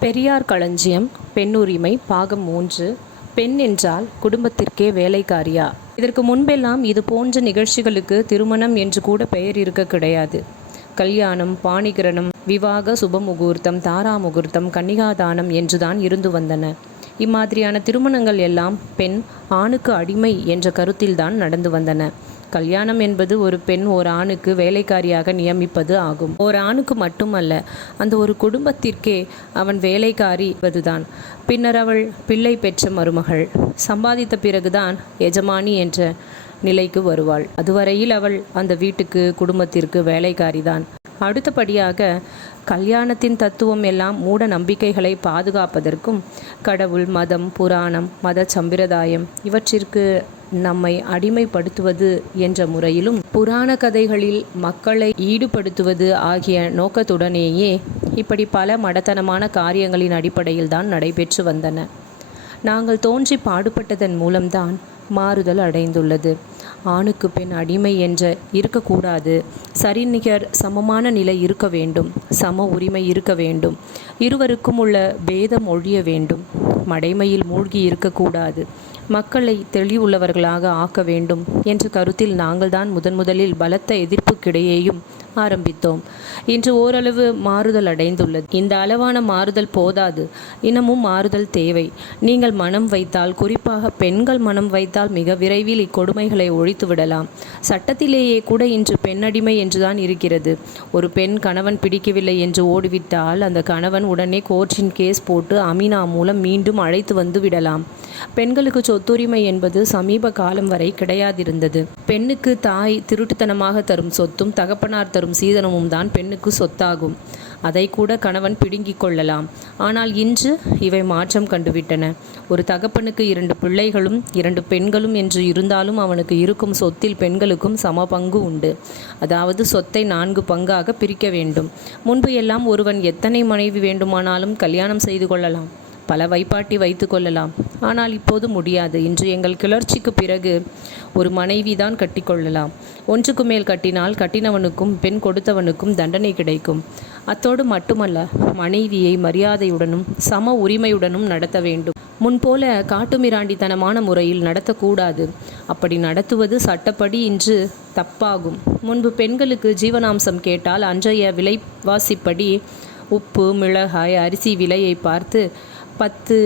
பெரியார் களஞ்சியம் பெண்ணுரிமை பாகம் மூன்று பெண் என்றால் குடும்பத்திற்கே வேலைக்காரியா? இதற்கு முன்பெல்லாம் இது போன்ற நிகழ்ச்சிகளுக்கு திருமணம் என்று கூட பெயர் இருக்க கிடையாது. கல்யாணம் பாணிகிரணம் விவாக சுபமுகூர்த்தம் தாரா முகூர்த்தம் கன்னிகாதானம் என்றுதான் இருந்து வந்தன. இம்மாதிரியான திருமணங்கள் எல்லாம் பெண் ஆணுக்கு அடிமை என்ற கருத்தில்தான் நடந்து வந்தன. கல்யாணம் என்பது ஒரு பெண் ஒரு ஆணுக்கு வேலைக்காரியாக நியமிப்பது ஆகும். ஒரு ஆணுக்கு மட்டுமல்ல அந்த ஒரு குடும்பத்திற்கே அவன் வேலைக்காரி என்பதுதான். பின்னர் அவள் பிள்ளை பெற்ற மருமகள். சம்பாதித்த பிறகுதான் எஜமானி என்ற நிலைக்கு வருவாள். அதுவரையில் அவள் அந்த வீட்டுக்கு குடும்பத்திற்கு வேலைக்காரிதான். அடுத்தபடியாக கல்யாணத்தின் தத்துவம் எல்லாம் மூட நம்பிக்கைகளை பாதுகாப்பதற்கும் கடவுள் மதம் புராணம் மத சம்பிரதாயம் இவற்றிற்கு நம்மை அடிமைப்படுத்துவது என்ற முறையிலும் புராண கதைகளில் மக்களை ஈடுபடுத்துவது ஆகிய நோக்கத்துடனேயே இப்படி பல மடத்தனமான காரியங்களின் அடிப்படையில் தான் நடைபெற்று வந்தன. நாங்கள் தோன்றி பாடுபட்டதன் மூலம்தான் மாறுதல் அடைந்துள்ளது. ஆணுக்கு பெண் அடிமை என்ற இருக்கக்கூடாது. சரிநிகர் சமமான நிலை இருக்க வேண்டும். சம உரிமை இருக்க வேண்டும். இருவருக்கும் உள்ள பேதம் ஒழிய வேண்டும். மடைமையில் மூழ்கி இருக்கக்கூடாது. மக்களை தெளிவுள்ளவர்களாக ஆக்க வேண்டும் என்ற கருத்தில் நாங்கள்தான் முதன் முதலில் பலத்த எதிர்ப்புக்கிடையேயும் ஆரம்பித்தோம். இன்று ஓரளவு மாறுதல் அடைந்துள்ளது. இந்த அளவான மாறுதல் போதாது. இன்னமும் மாறுதல் தேவை. நீங்கள் மனம் வைத்தால் குறிப்பாக பெண்கள் மனம் வைத்தால் மிக விரைவில் இக்கொடுமைகளை ஒழித்து விடலாம். சட்டத்திலேயே கூட இன்று பெண்ணடிமை என்றுதான் இருக்கிறது. ஒரு பெண் கணவன் பிடிக்கவில்லை என்று ஓடிவிட்டால் அந்த கணவன் உடனே கோர்ட்டின் கேஸ் போட்டு அமினா மூலம் மீண்டும் அழைத்து வந்து விடலாம். பெண்களுக்கு சொத்துரிமை என்பது சமீப காலம் வரை கிடையாதிருந்தது. பெண்ணுக்கு தாய் திருட்டுத்தனமாக தரும் சொத்தும் தகப்பனார் தரும் சீதனமும் தான் பெண்ணுக்கு சொத்தாகும். அதை கூட கணவன் பிடுங்கிக் கொள்ளலாம். ஆனால் இன்று இவை மாற்றம் கண்டுவிட்டன. ஒரு தகப்பனுக்கு இரண்டு பிள்ளைகளும் இரண்டு பெண்களும் என்று இருந்தாலும் அவனுக்கு இருக்கும் சொத்தில் பெண்களுக்கும் சம பங்கு உண்டு. அதாவது சொத்தை நான்கு பங்காக பிரிக்க வேண்டும். முன்பு எல்லாம் ஒருவன் எத்தனை மனைவி வேண்டுமானாலும் கல்யாணம் செய்து கொள்ளலாம். பல வைப்பாட்டி வைத்து கொள்ளலாம். ஆனால் இப்போது முடியாது. இன்று எங்கள் கிளர்ச்சிக்கு பிறகு ஒரு மனைவி தான் கட்டிக்கொள்ளலாம் ஒன்றுக்கு மேல் கட்டினால் கட்டினவனுக்கும் பெண் கொடுத்தவனுக்கும் தண்டனை கிடைக்கும். அத்தோடு மட்டுமல்ல மனைவியை மரியாதையுடனும் சம உரிமையுடனும் நடத்த வேண்டும். முன்போல காட்டுமிராண்டித்தனமான முறையில் நடத்தக்கூடாது. அப்படி நடத்துவது சட்டப்படி இன்று தப்பாகும். முன்பு பெண்களுக்கு ஜீவனாம்சம் கேட்டால் அன்றைய விலைவாசிப்படி உப்பு மிளகாய் அரிசி விலையை பார்த்து பத்து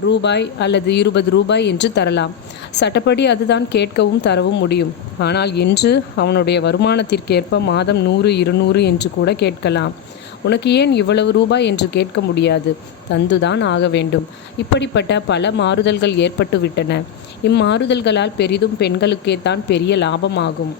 ரூபாய் அல்லது இருபது ரூபாய் என்று தரலாம். சட்டப்படி அதுதான் கேட்கவும் தரவும் முடியும். ஆனால் இன்று அவனுடைய வருமானத்திற்கேற்ப மாதம் நூறு இருநூறு என்று கூட கேட்கலாம். உனக்கு ஏன் இவ்வளவு ரூபாய் என்று கேட்க முடியாது? தந்துதான் ஆக வேண்டும். இப்படிப்பட்ட பல மாறுதல்கள் ஏற்பட்டுவிட்டன. இம்மாறுதல்களால் பெரிதும் பெண்களுக்கே தான் பெரிய லாபமாகும்.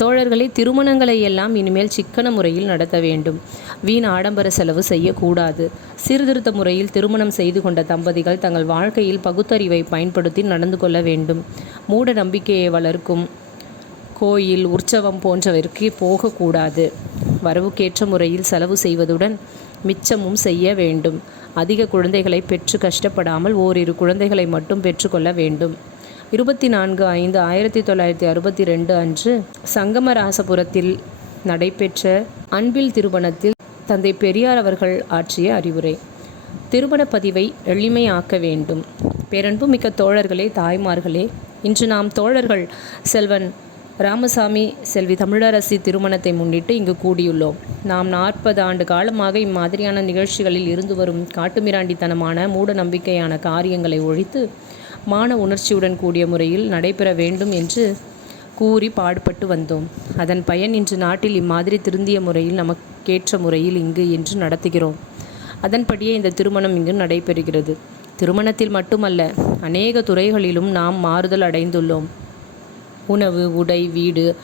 தோழர்களை திருமணங்களை எல்லாம் இனிமேல் சிக்கன முறையில் நடத்த வேண்டும். வீண் ஆடம்பர செலவு செய்யக்கூடாது. சீர்திருத்த முறையில் திருமணம் செய்து கொண்ட தம்பதிகள் தங்கள் வாழ்க்கையில் பகுத்தறிவை பயன்படுத்தி நடந்து கொள்ள வேண்டும். மூட நம்பிக்கையை வளர்க்கும் கோயில் உற்சவம் போன்றவருக்கு போகக்கூடாது. வரவுக்கேற்ற முறையில் செலவு செய்வதுடன் மிச்சமும் செய்ய வேண்டும். அதிக குழந்தைகளை பெற்று கஷ்டப்படாமல் ஓரிரு குழந்தைகளை மட்டும் பெற்றுக்கொள்ள வேண்டும். இருபத்தி நான்கு ஐந்து ஆயிரத்தி தொள்ளாயிரத்தி அறுபத்தி ரெண்டு அன்று சங்கமராசபுரத்தில் நடைபெற்ற அன்பில் திருமணத்தில் தந்தை பெரியார் அவர்கள் ஆற்றிய அறிவுரை. திருமண பதிவை எளிமையாக்க வேண்டும். பேரன்புமிக்க தோழர்களே தாய்மார்களே இன்று நாம் தோழர்கள் செல்வன் ராமசாமி செல்வி தமிழரசி திருமணத்தை முன்னிட்டு இங்கு கூடியுள்ளோம். நாம் நாற்பது ஆண்டு காலமாக இம்மாதிரியான நிகழ்ச்சிகளில் இருந்து வரும் காட்டுமிராண்டித்தனமான மூட நம்பிக்கையான காரியங்களை ஒழித்து மான உணர்ச்சியுடன் கூடிய முறையில் நடைபெற வேண்டும் என்று கூறி பாடுபட்டு வந்தோம். அதன் பயன் இன்று நாட்டில் இம்மாதிரி திருந்திய முறையில் நமக்கேற்ற முறையில் இங்கு என்று நடத்துகிறோம். அதன்படியே இந்த திருமணம் இங்கு நடைபெறுகிறது. திருமணத்தில் மட்டுமல்ல அநேக துறைகளிலும் நாம் மாறுதல் அடைந்துள்ளோம். உணவு உடை வீடு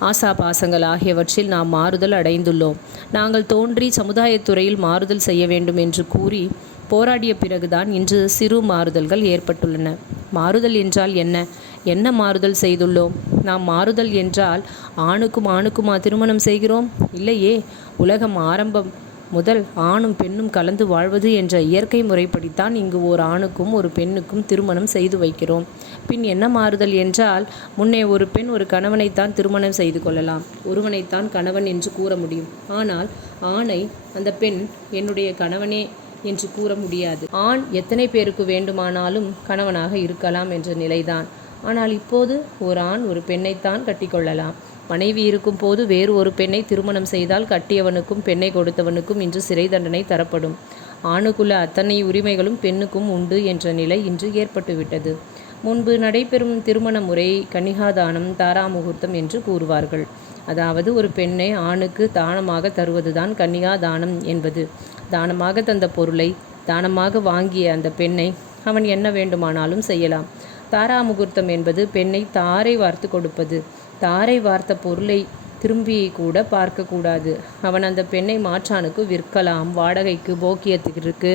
ஆசாபாசங்கள் ஆகியவற்றில் நாம் மாறுதல் அடைந்துள்ளோம். நாங்கள் தோன்றி சமுதாயத்துறையில் மாறுதல் செய்ய வேண்டும் என்று கூறி போராடிய பிறகுதான் இன்று சிறு மாறுதல்கள் ஏற்பட்டுள்ளன. மாறுதல் என்றால் என்ன? என்ன மாறுதல் செய்துள்ளோம்? நாம் மாறுதல் என்றால் ஆணுக்கும் ஆணுக்குமா திருமணம் செய்கிறோம்? இல்லையே. உலகம் ஆரம்பம் முதல் ஆணும் பெண்ணும் கலந்து வாழ்வது என்ற இயற்கை முறைப்படித்தான் இங்கு ஓர் ஆணுக்கும் ஒரு பெண்ணுக்கும் திருமணம் செய்து வைக்கிறோம். பின் என்ன மாறுதல் என்றால் முன்னே ஒரு பெண் ஒரு கணவனைத்தான் திருமணம் செய்து கொள்ளலாம். ஒருவனைத்தான் கணவன் என்று கூற முடியும். ஆனால் ஆணை அந்த பெண் என்னுடைய கணவனே என்று கூற முடியாது. ஆண் எத்தனை பேருக்கு வேண்டுமானாலும் கணவனாக இருக்கலாம் என்ற நிலைதான். ஆனால் இப்போது ஒரு ஆண் ஒரு பெண்ணைத்தான் கட்டிக்கொள்ளலாம் மனைவி இருக்கும் போது வேறு ஒரு பெண்ணை திருமணம் செய்தால் கட்டியவனுக்கும் பெண்ணை கொடுத்தவனுக்கும் இன்று சிறை தண்டனை தரப்படும். ஆணுக்குள்ள அத்தனை உரிமைகளும் பெண்ணுக்கும் உண்டு என்ற நிலை இன்று ஏற்பட்டுவிட்டது. முன்பு நடைபெறும் திருமண முறை கன்னிகாதானம் தாராமுகூர்த்தம் என்று கூறுவார்கள். அதாவது ஒரு பெண்ணை ஆணுக்கு தானமாக தருவதுதான் கன்னிகாதானம் என்பது. தானமாக தந்த பொருளை தானமாக வாங்கிய அந்த பெண்ணை அவன் என்ன வேண்டுமானாலும் செய்யலாம். தாரா முகூர்த்தம் என்பது பெண்ணை தாரை வார்த்து கொடுப்பது. தாரை வார்த்த பொருளை திரும்பி கூட பார்க்கக்கூடாது அவன் அந்த பெண்ணை மாற்றானுக்கு விற்கலாம் வாடகைக்கு போக்கியத்திற்கு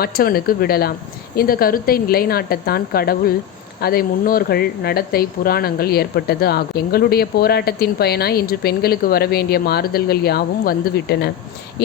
மற்றவனுக்கு விடலாம். இந்த கருத்தை நிலைநாட்டத்தான் கடவுள் அதை முன்னோர்கள் நடத்தை புராணங்கள் ஏற்பட்டது ஆகும். எங்களுடைய போராட்டத்தின் பயனாய் இன்று பெண்களுக்கு வரவேண்டிய மாறுதல்கள் யாவும் வந்துவிட்டன.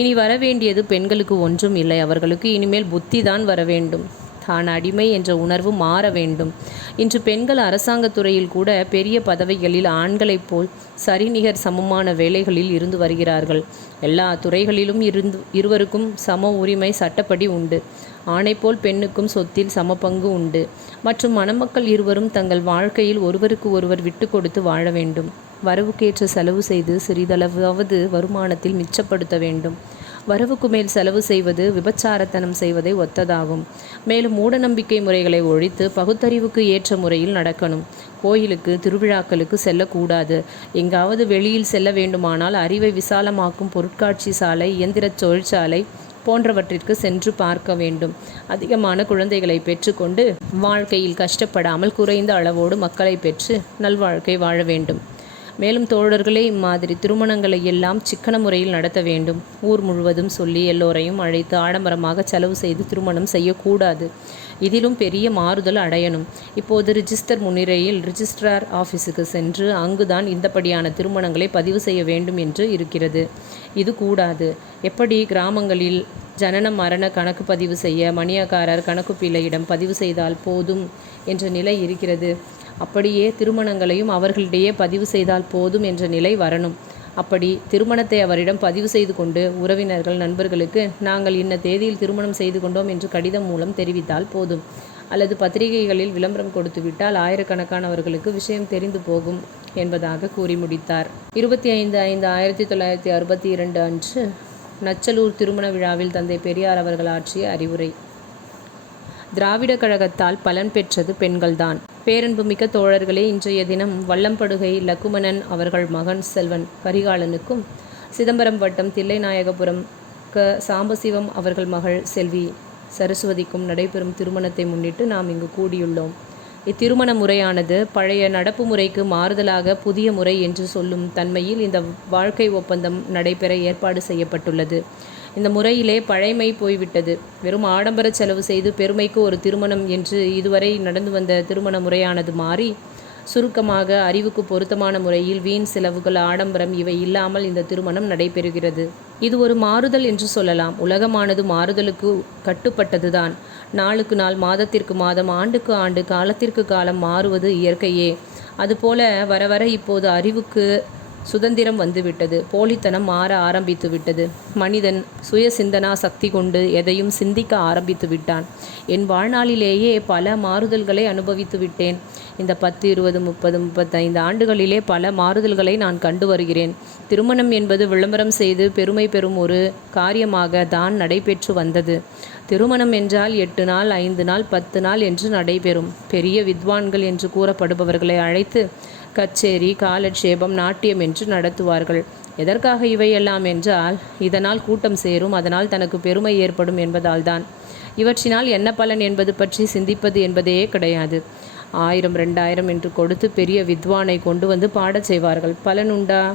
இனி வரவேண்டியது பெண்களுக்கு ஒன்றும் இல்லை. அவர்களுக்கு இனிமேல் புத்தி தான் வர வேண்டும் தான் அடிமை என்ற உணர்வு மாற வேண்டும். இன்று பெண்கள் அரசாங்கத் துறையில் கூட பெரிய பதவிகளில் ஆண்களைப் போல் சரிநிகர் சமமான வேலைகளில் இருந்து வருகிறார்கள். எல்லா துறைகளிலும் இருந்து இருவருக்கும் சம உரிமை சட்டப்படி உண்டு. ஆணைப்போல் பெண்ணுக்கும் சொத்தில் சம பங்கு உண்டு. மற்றும் மணமக்கள் இருவரும் தங்கள் வாழ்க்கையில் ஒருவருக்கு ஒருவர் விட்டு கொடுத்து வாழ வேண்டும். வரவுக்கேற்ற செலவு செய்து சிறிதளவாவது வருமானத்தில் மிச்சப்படுத்த வேண்டும். வரவுக்கு மேல் செலவு செய்வது விபச்சாரத்தனம் செய்வதை ஒத்ததாகும். மேலும் மூடநம்பிக்கை முறைகளை ஒழித்து பகுத்தறிவுக்கு ஏற்ற முறையில் நடக்கணும். கோயிலுக்கு திருவிழாக்களுக்கு செல்லக்கூடாது. எங்காவது வெளியில் செல்ல வேண்டுமானால் அறிவை விசாலமாக்கும் பொருட்காட்சி சாலை இயந்திரத் தொழிற்சாலை போன்றவற்றிற்கு சென்று பார்க்க வேண்டும். அதிகமான குழந்தைகளை பெற்றுக்கொண்டு வாழ்க்கையில் கஷ்டப்படாமல் குறைந்த அளவோடு மக்களை பெற்று நல்வாழ்க்கை வாழ வேண்டும். மேலும் தோழர்களே இம்மாதிரி திருமணங்களை எல்லாம் சிக்கன முறையில் நடத்த வேண்டும். ஊர் முழுவதும் சொல்லி எல்லோரையும் அழைத்து ஆடம்பரமாக செலவு செய்து திருமணம் செய்யக்கூடாது. இதிலும் பெரிய மாறுதல் அடையணும். இப்போது ரிஜிஸ்டர் முன்னிலையில் ரிஜிஸ்ட்ரார் ஆஃபீஸுக்கு சென்று அங்குதான் இந்தப்படியான திருமணங்களை பதிவு செய்ய வேண்டும் என்று இருக்கிறது. இது கூடாது. எப்படி கிராமங்களில் ஜனன மரண கணக்கு பதிவு செய்ய மணியக்காரர் கணக்கு பிள்ளையிடம் பதிவு செய்தால் போதும் என்ற நிலை இருக்கிறது. அப்படியே திருமணங்களையும் அவர்களிடையே பதிவு செய்தால் போதும் என்ற நிலை வரணும். அப்படி திருமணத்தை அவரிடம் பதிவு செய்து கொண்டு உறவினர்கள் நண்பர்களுக்கு நாங்கள் இன்ன தேதியில் திருமணம் செய்து கொண்டோம் என்று கடிதம் மூலம் தெரிவித்தால் போதும். அல்லது பத்திரிகைகளில் விளம்பரம் கொடுத்துவிட்டால் ஆயிரக்கணக்கானவர்களுக்கு விஷயம் தெரிந்து போகும் என்பதாக கூறி முடித்தார். இருபத்தி ஐந்து ஐந்து ஆயிரத்தி தொள்ளாயிரத்தி அறுபத்தி இரண்டு அன்று நச்சலூர் திருமண விழாவில் தந்தை பெரியார் அவர்கள் ஆற்றிய அறிவுரை. திராவிட கழகத்தால் பலன் பெற்றது பெண்கள்தான். பேரன்புமிக்க தோழர்களே இன்றைய தினம் வல்லம்படுகை லக்குமணன் அவர்கள் மகன் செல்வன் கரிகாலனுக்கும் சிதம்பரம் வட்டம் தில்லைநாயகபுரம் க சாம்பசிவம் அவர்கள் மகள் செல்வி சரஸ்வதிக்கும் நடைபெறும் திருமணத்தை முன்னிட்டு நாம் இங்கு கூடியுள்ளோம். இத்திருமண முறையானது பழைய நடப்பு முறைக்கு மாறுதலாக புதிய முறை என்று சொல்லும் தன்மையில் இந்த வாழ்க்கை ஒப்பந்தம் நடைபெற ஏற்பாடு செய்யப்பட்டுள்ளது. இந்த முறையிலே பழைமை போய்விட்டது. வெறும் ஆடம்பர செலவு செய்து பெருமைக்கு ஒரு திருமணம் என்று இதுவரை நடந்து வந்த திருமண முறையானது மாறி சுருக்கமாக அறிவுக்கு பொருத்தமான முறையில் வீண் செலவுகள் ஆடம்பரம் இவை இல்லாமல் இந்த திருமணம் நடைபெறுகிறது. இது ஒரு மாறுதல் என்று சொல்லலாம். உலகமானது மாறுதலுக்கு கட்டுப்பட்டதுதான். நாளுக்கு நாள் மாதத்திற்கு மாதம் ஆண்டுக்கு ஆண்டு காலத்திற்கு காலம் மாறுவது இயற்கையே. அதுபோல வர வர இப்போது அறிவுக்கு சுதந்திரம் வந்துவிட்டது. போலித்தனம் மாற ஆரம்பித்து விட்டது. மனிதன் சுய சிந்தனா சக்தி கொண்டு எதையும் சிந்திக்க ஆரம்பித்து விட்டான். என் வாழ்நாளிலேயே பல மாறுதல்களை அனுபவித்து விட்டேன். இந்த பத்து இருபது முப்பது முப்பத்தைந்து ஆண்டுகளிலே பல மாறுதல்களை நான் கண்டு வருகிறேன். திருமணம் என்பது விளம்பரம் செய்து பெருமை பெறும் ஒரு காரியமாக தான் நடைபெற்று வந்தது. திருமணம் என்றால் எட்டு நாள் ஐந்து நாள் பத்து நாள் என்று நடைபெறும். பெரிய வித்வான்கள் என்று கூறப்படுபவர்களை அழைத்து கச்சேரி காலட்சேபம் நாட்டியம் என்று நடத்துவார்கள். எதற்காக இவையெல்லாம் என்றால் இதனால் கூட்டம் சேரும் அதனால் தனக்கு பெருமை ஏற்படும் என்பதால்தான். இவற்றினால் என்ன பலன் என்பது பற்றி சிந்திப்பது என்பதே கிடையாது. ஆயிரம் ரெண்டாயிரம் என்று கொடுத்து பெரிய வித்வானை கொண்டு வந்து பாடச் செய்வார்கள். பலன் உண்டா?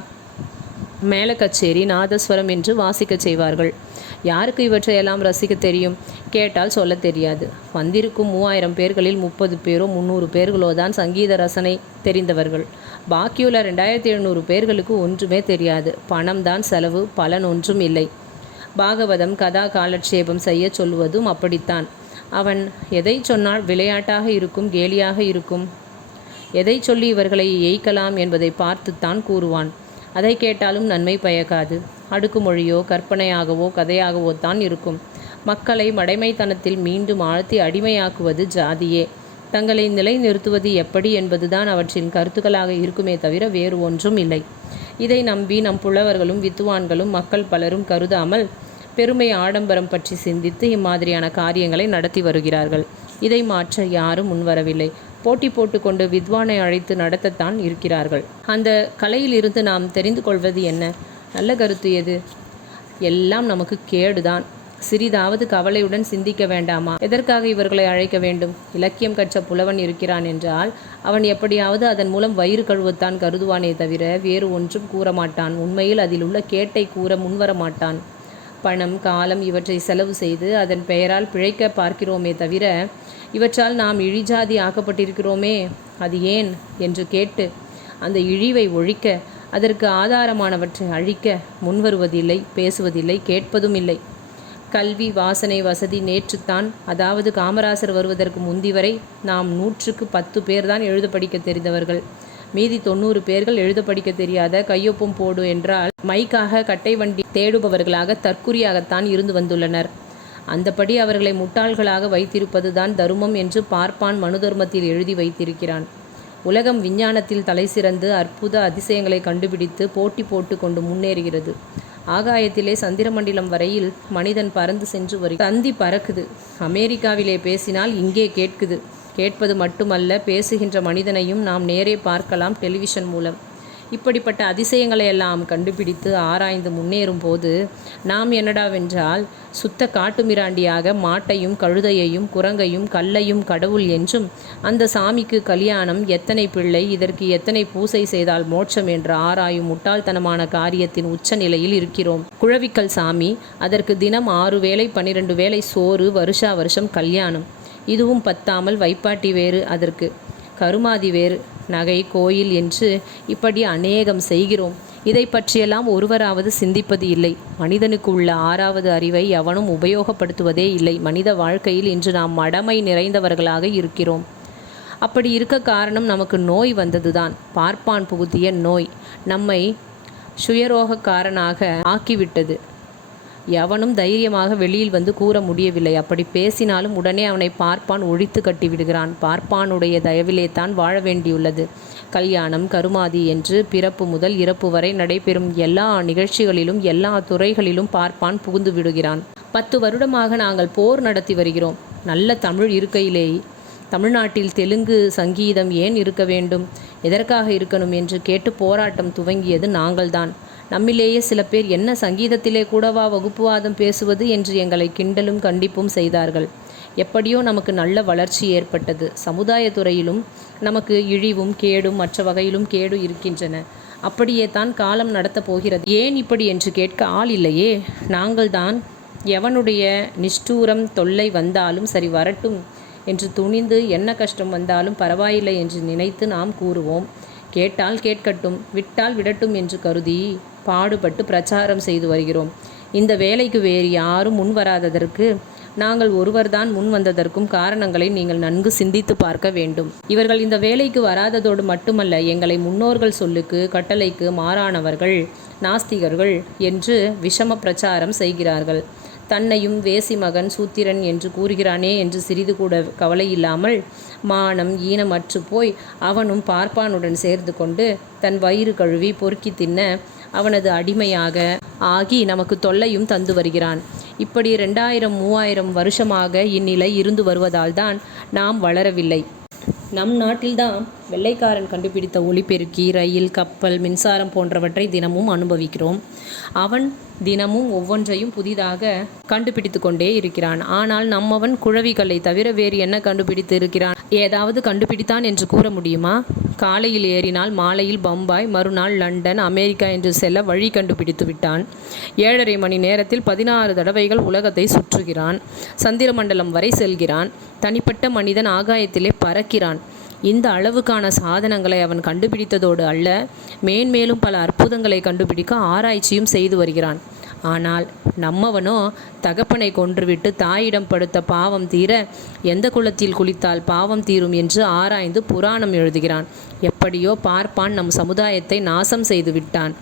மேல கச்சேரி நாதஸ்வரம் என்று வாசிக்கச் செய்வார்கள். யாருக்கு இவற்றையெல்லாம் ரசிக்க தெரியும்? கேட்டால் சொல்ல தெரியாது. வந்திருக்கும் மூவாயிரம் பேர்களில் முப்பது பேரோ முந்நூறு பேர்களோ தான் சங்கீத ரசனை தெரிந்தவர்கள். பாக்கியுள்ள ரெண்டாயிரத்தி எழுநூறு பேர்களுக்கு ஒன்றுமே தெரியாது. பணம் தான் செலவு பலன் ஒன்றும் இல்லை. பாகவதம் கதா காலட்சேபம் செய்ய சொல்லுவதும் அப்படித்தான். அவன் எதை சொன்னால் விளையாட்டாக இருக்கும் கேலியாக இருக்கும்? எதை சொல்லி இவர்களை ஏய்க்கலாம் என்பதை பார்த்துத்தான் கூறுவான். அதை கேட்டாலும் நன்மை பயக்காது. அடுக்குமொழியோ கற்பனையாகவோ கதையாகவோ தான் இருக்கும். மக்களை மடைமைத்தனத்தில் மீண்டும் ஆழ்த்தி அடிமையாக்குவது ஜாதியே. தங்களை நிலைநிறுத்துவது எப்படி என்பதுதான் அவற்றின் கருத்துக்களாக இருக்குமே தவிர வேறு ஒன்றும் இல்லை. இதை நம்பி நம் புலவர்களும் வித்துவான்களும் மக்கள் பலரும் கருதாமல் பெருமை ஆடம்பரம் பற்றி சிந்தித்து இம்மாதிரியான காரியங்களை நடத்தி வருகிறார்கள். இதை மாற்ற யாரும் முன்வரவில்லை. போட்டி போட்டுக்கொண்டு வித்வானை அழைத்து நடத்தத்தான் இருக்கிறார்கள். அந்த கலையிலிருந்து நாம் தெரிந்து கொள்வது என்ன? நல்ல கருத்து எது? எல்லாம் நமக்கு கேடுதான். சிறிதாவது கவலையுடன் சிந்திக்க வேண்டாமா? எதற்காக இவர்களை அழைக்க வேண்டும்? இலக்கியம் கற்ற புலவன் இருக்கிறான் என்றால் அவன் எப்படியாவது அதன் மூலம் வயிறு கழுவத்தான் கருதுவானே தவிர வேறு ஒன்றும் கூற மாட்டான் உண்மையில் அதில் உள்ள கேட்டை கூற முன்வர மாட்டான் பணம் காலம் இவற்றை செலவு செய்து அதன் பெயரால் பிழைக்க பார்க்கிறோமே தவிர இவற்றால் நாம் இழிஜாதி ஆக்கப்பட்டிருக்கிறோமே அது ஏன்? என்று கேட்டு அந்த இழிவை ஒழிக்க அதற்கு ஆதாரமானவற்றை அழிக்க முன்வருவதில்லை பேசுவதில்லை கேட்பதும் இல்லை. கல்வி வாசனை வசதி நேற்றுத்தான் அதாவது காமராசர் வருவதற்கு முந்தி வரை நாம் நூற்றுக்கு பத்து பேர்தான் எழுத படிக்க தெரிந்தவர்கள். மீதி தொண்ணூறு பேர்கள் எழுத படிக்க தெரியாத கையொப்பம் போடு என்றால் மைக்காக கட்டை வண்டி தேடுபவர்களாக தற்குறியாகத்தான் இருந்து வந்துள்ளனர். அந்தபடி அவர்களை முட்டாள்களாக வைத்திருப்பதுதான் தருமம் என்று பார்ப்பான் மனு தர்மத்தில் எழுதி வைத்திருக்கிறான். உலகம் விஞ்ஞானத்தில் தலைசிறந்து அற்புத அதிசயங்களை கண்டுபிடித்து போட்டி போட்டு கொண்டு முன்னேறுகிறது. ஆகாயத்திலே சந்திரமண்டலம் வரையில் மனிதன் பறந்து சென்று வரு தந்தி பறக்குது. அமெரிக்காவிலே பேசினால் இங்கே கேட்குது. கேட்பது மட்டுமல்ல பேசுகின்ற மனிதனையும் நாம் நேரே பார்க்கலாம் டெலிவிஷன் மூலம். இப்படிப்பட்ட அதிசயங்களை எல்லாம் கண்டுபிடித்து ஆராய்ந்து முன்னேறும் போது நாம் என்னடாவென்றால் சுத்த காட்டுமிராண்டியாக மாட்டையும் கழுதையையும் குரங்கையும் கல்லையும் கடவுள் என்றும் அந்த சாமிக்கு கல்யாணம் எத்தனை பிள்ளை இதற்கு எத்தனை பூசை செய்தால் மோட்சம் என்று ஆராயும் முட்டாள்தனமான காரியத்தின் உச்சநிலையில் இருக்கிறோம். குழவிக்கல் சாமி அதற்கு தினம் ஆறு வேளை பன்னிரண்டு வேளை சோறு வருஷா வருஷம் கல்யாணம். இதுவும் பத்தாமல் வைப்பாட்டி வேறு அதற்கு. கருமாதி வேறு. நகை கோயில் என்று இப்படி அநேகம் செய்கிறோம். இதை பற்றியெல்லாம் ஒருவராவது சிந்திப்பது இல்லை. மனிதனுக்கு உள்ள ஆறாவது அறிவை எவனும் உபயோகப்படுத்துவதே இல்லை. மனித வாழ்க்கையில் இன்று நாம் மடமை நிறைந்தவர்களாக இருக்கிறோம். அப்படி இருக்க காரணம் நமக்கு நோய் வந்ததுதான். பார்ப்பான் புகுத்திய நோய் நம்மை சுயரோகக்காரனாக ஆக்கிவிட்டது. எவனும் தைரியமாக வெளியில் வந்து கூற முடியவில்லை. அப்படி பேசினாலும் உடனே அவனை பார்ப்பான் ஒழித்து கட்டிவிடுகிறான். பார்ப்பானுடைய தயவிலே தான் வாழ வேண்டியுள்ளது. கல்யாணம் கருமாதி என்று பிறப்பு முதல் இறப்பு வரை நடைபெறும் எல்லா நிகழ்ச்சிகளிலும் எல்லா துறைகளிலும் பார்ப்பான் புகுந்து விடுகிறான். பத்து வருடமாக நாங்கள் போர் நடத்தி வருகிறோம். நல்ல தமிழ் இருக்கையிலே தமிழ்நாட்டில் தெலுங்கு சங்கீதம் ஏன் இருக்க வேண்டும்? எதற்காக இருக்கணும் என்று கேட்டு போராட்டம் துவங்கியது நாங்கள்தான். நம்மிலேயே சில பேர் என்ன சங்கீதத்திலே கூடவா வகுப்புவாதம் பேசுவது என்று எங்களை கிண்டலும் கண்டிப்பும் செய்தார்கள். எப்படியோ நமக்கு நல்ல வளர்ச்சி ஏற்பட்டது. சமுதாய துறையிலும் நமக்கு இழிவும் கேடும் மற்ற வகையிலும் கேடு இருக்கின்றன. அப்படியே தான் காலம் நடத்தப் போகிறது. ஏன் இப்படி என்று கேட்க ஆள் இல்லையே. நாங்கள்தான் எவனுடைய நிஷ்டூரம் தொல்லை வந்தாலும் சரி வரட்டும் என்று துணிந்து என்ன கஷ்டம் வந்தாலும் பரவாயில்லை என்று நினைத்து நாம் கூறுவோம். கேட்டால் கேட்கட்டும் விட்டால் விடட்டும் என்று கருதி பாடுபட்டு பிரச்சாரம் செய்து வருகிறோம். இந்த வேலைக்கு வேறு யாரும் முன் வராததற்கு நாங்கள் ஒருவர்தான் முன் வந்ததற்கும் காரணங்களை நீங்கள் நன்கு சிந்தித்து பார்க்க வேண்டும். இவர்கள் இந்த வேலைக்கு வராததோடு மட்டுமல்ல எங்களை முன்னோர்கள் சொல்லுக்கு கட்டளைக்கு மாறானவர்கள் நாஸ்திகர்கள் என்று விஷம பிரச்சாரம் செய்கிறார்கள். தன்னையும் வேசி மகன் சூத்திரன் என்று கூறுகிறானே என்று சிறிது கூட கவலை இல்லாமல் மானம் ஈனமற்று போய் அவனும் பார்ப்பானுடன் சேர்ந்து கொண்டு தன் வயிறு கழுவி பொறுக்கி தின்ன அவனது அடிமையாக ஆகி நமக்கு தொல்லையும் தந்து வருகிறான். இப்படி ரெண்டாயிரம் மூவாயிரம் வருஷமாக இந்நிலை இருந்து வருவதால்தான் நாம் வளரவில்லை. நம் நாட்டில்தான் வெள்ளைக்காரன் கண்டுபிடித்த ஒளிபெருக்கி ரயில் கப்பல் மின்சாரம் போன்றவற்றை தினமும் அனுபவிக்கிறோம். அவன் தினமும் ஒவ்வொன்றையும் புதிதாக கண்டுபிடித்து கொண்டே இருக்கிறான். ஆனால் நம்மவன் குழவிகளை தவிர வேறு என்ன கண்டுபிடித்து இருக்கிறான் ஏதாவது கண்டுபிடித்தான் என்று கூற முடியுமா? காலையில் ஏறினால் மாலையில் பம்பாய் மறுநாள் லண்டன் அமெரிக்கா என்று செல்ல வழி கண்டுபிடித்து விட்டான். ஏழரை மணி நேரத்தில் பதினாறு தடவைகள் உலகத்தை சுற்றுகிறான். சந்திரமண்டலம் வரை செல்கிறான். தனிப்பட்ட மனிதன் ஆகாயத்திலே பறக்கிறான். இந்த அளவுக்கான சாதனங்களை அவன் கண்டுபிடித்ததோடு அல்ல மேன்மேலும் பல அற்புதங்களை கண்டுபிடிக்க ஆராய்ச்சியும் செய்து வருகிறான். ஆனால் நம்மவனோ தகப்பனை கொன்றுவிட்டு தாயிடம் படுத்த பாவம் தீர எந்த குளத்தில் குளித்தால் பாவம் தீரும் என்று ஆராய்ந்து புராணம் எழுதுகிறான். எப்படியோ பார்ப்பான் நம் சமுதாயத்தை நாசம் செய்து விட்டான்.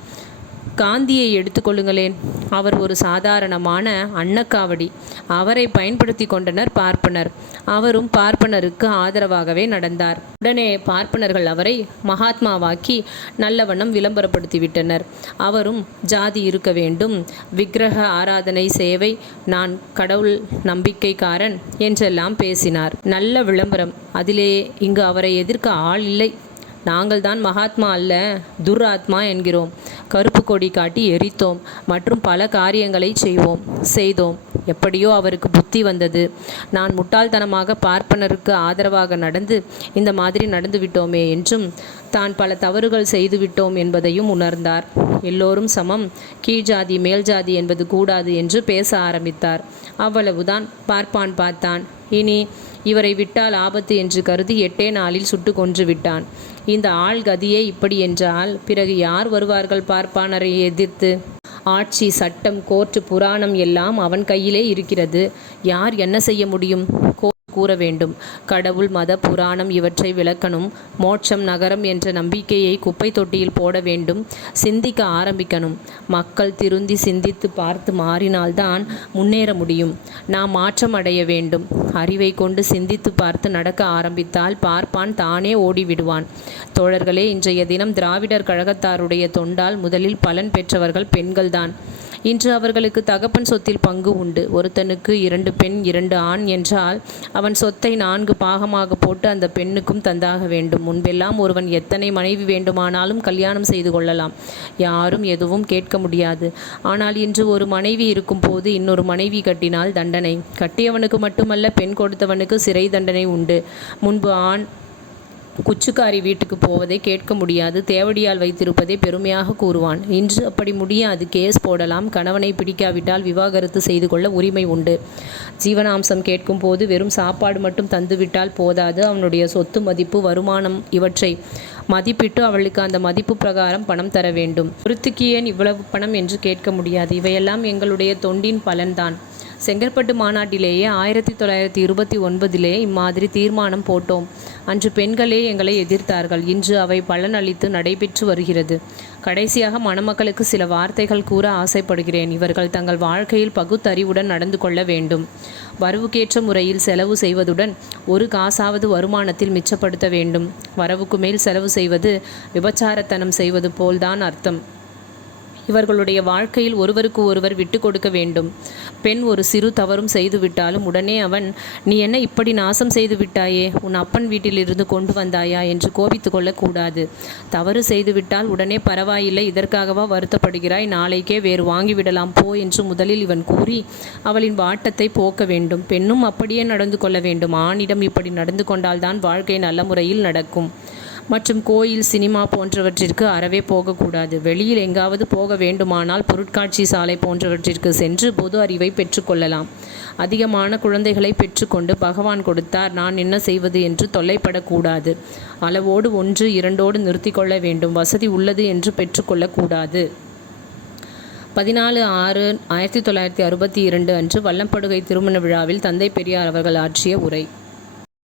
காந்தியை எடுத்துக்கொள்ளுங்களேன். அவர் ஒரு சாதாரணமான அன்னக்காவடி. அவரை பயன்படுத்தி கொண்டனர் பார்ப்பனர். அவரும் பார்ப்பனருக்கு ஆதரவாகவே நடந்தார். உடனே பார்ப்பனர்கள் அவரை மகாத்மாவாக்கி நல்லவண்ணம் விளம்பரப்படுத்திவிட்டனர். அவரும் ஜாதி இருக்க வேண்டும். விக்கிரக ஆராதனை சேவை. நான் கடவுள் நம்பிக்கைக்காரன் என்றெல்லாம் பேசினார். நல்ல விளம்பரம். அதிலே இங்கு அவரை எதிர்க்க ஆள் இல்லை. நாங்கள் தான் மகாத்மா அல்ல துராத்மா என்கிறோம். கருப்பு கொடி காட்டி எரித்தோம் மற்றும் பல காரியங்களை செய்வோம் செய்தோம். எப்படியோ அவருக்கு புத்தி வந்தது. நான் முட்டாள்தனமாக பார்ப்பனருக்கு ஆதரவாக நடந்து இந்த மாதிரி நடந்து விட்டோமே என்றும் தான் பல தவறுகள் செய்து விட்டோம் என்பதையும் உணர்ந்தார். எல்லோரும் சமம் கீழ் ஜாதி மேல் ஜாதி என்பது கூடாது என்று பேச ஆரம்பித்தார். அவ்வளவுதான் பார்ப்பான் பார்த்தான். இனி இவரை விட்டால் ஆபத்து என்று கருதி எட்டே நாளில் சுட்டு கொன்று விட்டான். இந்த ஆள் கதியே இப்படி என்றால் பிறகு யார் வருவார்கள் பார்ப்பானரை எதிர்த்து? ஆட்சி சட்டம் கோர்ட்டு புராணம் எல்லாம் அவன் கையிலே இருக்கிறது. யார் என்ன செய்ய முடியும்? கோ கூற வேண்டும் கடவுள் மத புராணம் இவற்றை விளக்கணும். மோட்சம் நகரம் என்ற நம்பிக்கையை குப்பை தொட்டியில் போட வேண்டும். சிந்திக்க ஆரம்பிக்கணும். மக்கள் திருந்தி சிந்தித்து பார்த்து மாறினால்தான் முன்னேற முடியும். நாம் மாற்றம் அடைய வேண்டும். அறிவை கொண்டு சிந்தித்து பார்த்து நடக்க ஆரம்பித்தால் பார்ப்பான் தானே ஓடிவிடுவான். தோழர்களே இன்றைய தினம் திராவிடர் கழகத்தாருடைய தொண்டால் முதலில் பலன் பெற்றவர்கள் பெண்கள்தான். இன்று அவர்களுக்கு தகப்பன் சொத்தில் பங்கு உண்டு. ஒருத்தனுக்கு இரண்டு பெண் இரண்டு ஆண் என்றால் அவன் சொத்தை நான்கு பாகமாக போட்டு அந்த பெண்ணுக்கும் தந்தாக வேண்டும். முன்பெல்லாம் ஒருவன் எத்தனை மனைவி வேண்டுமானாலும் கல்யாணம் செய்து கொள்ளலாம். யாரும் எதுவும் கேட்க முடியாது. ஆனால் இன்று ஒரு மனைவி இருக்கும் போது இன்னொரு மனைவி கட்டினால் தண்டனை. கட்டியவனுக்கு மட்டுமல்ல பெண் கொடுத்தவனுக்கு சிறை தண்டனை உண்டு. முன்பு ஆண் குச்சுக்காரி வீட்டுக்கு போவதை கேட்க முடியாது. தேவடியால் வைத்திருப்பதை பெருமையாக கூறுவான். இன்று அப்படி முடியாது. கேஸ் போடலாம். கணவனை பிடிக்காவிட்டால் விவாகரத்து செய்து கொள்ள உரிமை உண்டு. ஜீவனாம்சம் கேட்கும் போது வெறும் சாப்பாடு மட்டும் தந்துவிட்டால் போதாது. அவனுடைய சொத்து மதிப்பு வருமானம் இவற்றை மதிப்பிட்டு அவளுக்கு அந்த மதிப்பு பிரகாரம் பணம் தர வேண்டும். ஒருத்திக்கு ஏன் இவ்வளவு பணம் என்று கேட்க முடியாது. இவையெல்லாம் எங்களுடைய தொண்டின் பலன்தான். செங்கற்பட்டு மாநாட்டிலேயே ஆயிரத்தி தொள்ளாயிரத்தி இருபத்தி ஒன்பதிலே இம்மாதிரி தீர்மானம் போட்டோம். அன்று பெண்களே எங்களை எதிர்த்தார்கள். இன்று அவை பலனளித்து நடைபெற்று வருகிறது. கடைசியாக மணமக்களுக்கு சில வார்த்தைகள் கூற ஆசைப்படுகிறேன். இவர்கள் தங்கள் வாழ்க்கையில் பகுத்தறிவுடன் நடந்து கொள்ள வேண்டும். வரவுக்கேற்ற முறையில் செலவு செய்வதுடன் ஒரு காசாவது வருமானத்தில் மிச்சப்படுத்த வேண்டும். வரவுக்கு மேல் செலவு செய்வது விபச்சாரத்தனம் செய்வது போல்தான் அர்த்தம். இவர்களுடைய வாழ்க்கையில் ஒருவருக்கு ஒருவர் விட்டு கொடுக்க வேண்டும். பெண் ஒரு சிறு தவறும் செய்துவிட்டாலும் உடனே அவன் நீ என்ன இப்படி நாசம் செய்து விட்டாயே? உன் அப்பன் வீட்டிலிருந்து கொண்டு வந்தாயா? என்று கோபித்து கொள்ளக்கூடாது. தவறு செய்துவிட்டால் உடனே பரவாயில்லை இதற்காகவா வருத்தப்படுகிறாய்? நாளைக்கே வேறு வாங்கிவிடலாம் போ என்று முதலில் இவன் கூறி அவளின் வாட்டத்தை போக்க வேண்டும். பெண்ணும் அப்படியே நடந்து கொள்ள வேண்டும். ஆணிடம் இப்படி நடந்து கொண்டால்தான் வாழ்க்கை நல்ல முறையில் நடக்கும். மற்றும் கோயில் சினிமா போன்றவற்றிற்கு அறவே போகக்கூடாது. வெளியில் எங்காவது போக வேண்டுமானால் பொருட்காட்சி சாலை போன்றவற்றிற்கு சென்று பொது அறிவை பெற்றுக்கொள்ளலாம் அதிகமான குழந்தைகளை பெற்றுக்கொண்டு பகவான் கொடுத்தார் நான் என்ன செய்வது என்று தொல்லைப்படக்கூடாது. அளவோடு ஒன்று இரண்டோடு நிறுத்தி கொள்ள வேண்டும். வசதி உள்ளது என்று பெற்றுக்கொள்ளக்கூடாது பதினாலு ஆறு ஆயிரத்தி தொள்ளாயிரத்தி அறுபத்தி இரண்டு அன்று வல்லம்படுகை திருமண விழாவில் தந்தை பெரியார் அவர்கள் ஆற்றிய உரை.